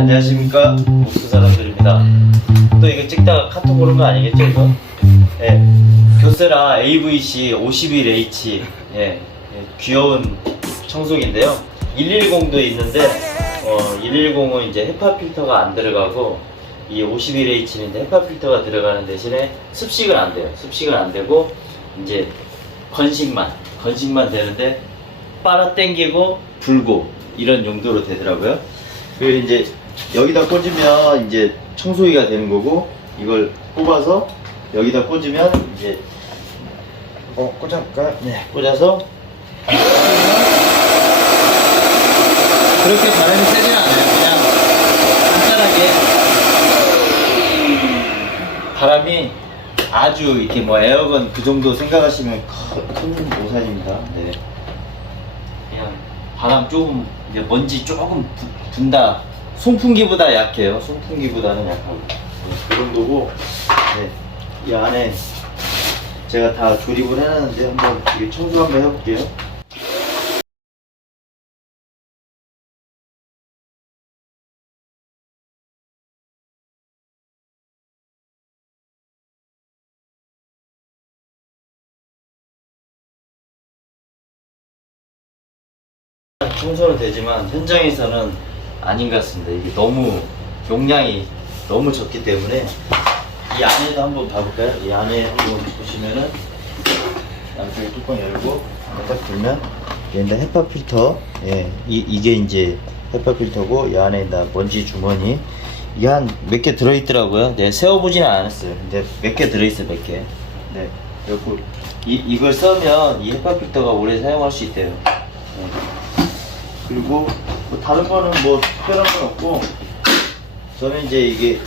안녕하십니까? 목수 사람들입니다. 또 이거 찍다가 카톡 오는 거 아니겠죠 이거? 예. 교세라 AVC 51H 예, 예, 귀여운 청소기인데요. 110도 있는데 어, 110은 이제 헤파 필터가 안 들어가고 이 51H는 이제 헤파 필터가 들어가는 대신에 습식은 안 돼요. 습식은 안 되고 이제 건식만 건식만 되는데 빨아 당기고 불고 이런 용도로 되더라고요. 그리고 이제 여기다 꽂으면 이제 청소기가 되는 거고 이걸 뽑아서 여기다 꽂으면 이제 어 꽂아볼까요? 네 꽂아서 그렇게 바람이 세진 않아요. 그냥 간단하게 바람이 아주 이렇게 뭐 에어건 그 정도 생각하시면 큰, 큰 오산입니다. 네. 그냥 바람 조금 이제 먼지 조금 부- 분다. 송풍기보다 약해요. 송풍기보다는 약하고 네, 그 정도고 네. 이 안에 제가 다 조립을 해놨는데 한번 이게 청소 한번 해볼게요. 청소는 되지만 현장에서는 아닌 것 같습니다. 이게 너무 용량이 너무 적기 때문에 이 안에도 한번 봐볼까요? 이 안에 한번 보시면은 양쪽에 뚜껑 열고 딱 들면 얘는 헤파 필터 예, 이, 이게 이제 헤파 필터고 이 안에 나 먼지 주머니 이게 한몇 개 들어있더라고요. 네, 세어보지는 않았어요. 근데 몇 개 들어있어요, 몇 개. 네, 그리고 이, 이걸 써면 이 헤파 필터가 오래 사용할 수 있대요. 네. 그리고 뭐 다른 거는 뭐 특별한 건 없고 저는 이제 이게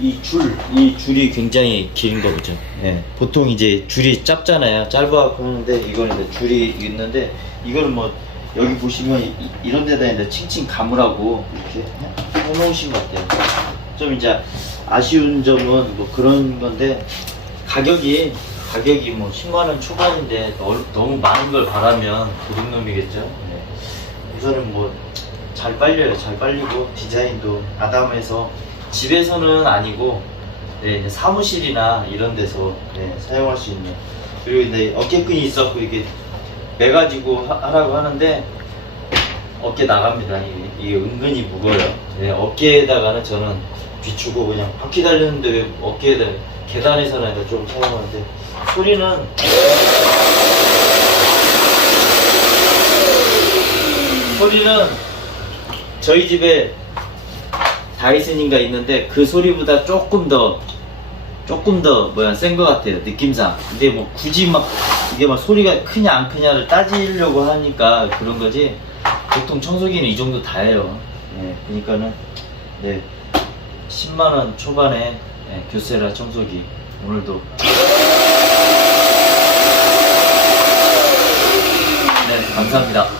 이 줄, 이 줄이 굉장히 긴 거죠. 예. 보통 이제 줄이 짧잖아요. 짧아갖고 하는데 이거는 이제 줄이 있는데 이거는 뭐 여기 보시면 이, 이런 데다 이제 칭칭 감으라고 이렇게 해놓으신 것 같아요. 좀 이제 아쉬운 점은 뭐 그런 건데 가격이 가격이 뭐 10만 원 초반인데 너, 너무 많은 걸 바라면 도둑놈이겠죠. 네. 우선은 뭐 잘 빨려요. 잘 빨리고 디자인도 아담해서 집에서는 아니고 네, 이제 사무실이나 이런 데서 네, 사용할 수 있는 그리고 이제 어깨끈이 있었고 이게 매가지고 하- 하라고 하는데 어깨 나갑니다. 이게, 이게 은근히 무거워요. 네, 어깨에다가는 저는 비추고 그냥 바퀴 달렸는데 왜 어깨에다 계단에서는 이제 좀 사용하는데 소리는 소리는 저희 집에 다이슨인가 있는데 그 소리보다 조금 더 조금 더 뭐야 센 것 같아요 느낌상. 근데 뭐 굳이 막 이게 막 소리가 크냐 안 크냐를 따지려고 하니까 그런 거지 보통 청소기는 이 정도 다 해요. 네, 그러니까는 네 10만 원 초반에 네, 교세라 청소기. 오늘도. 네 감사합니다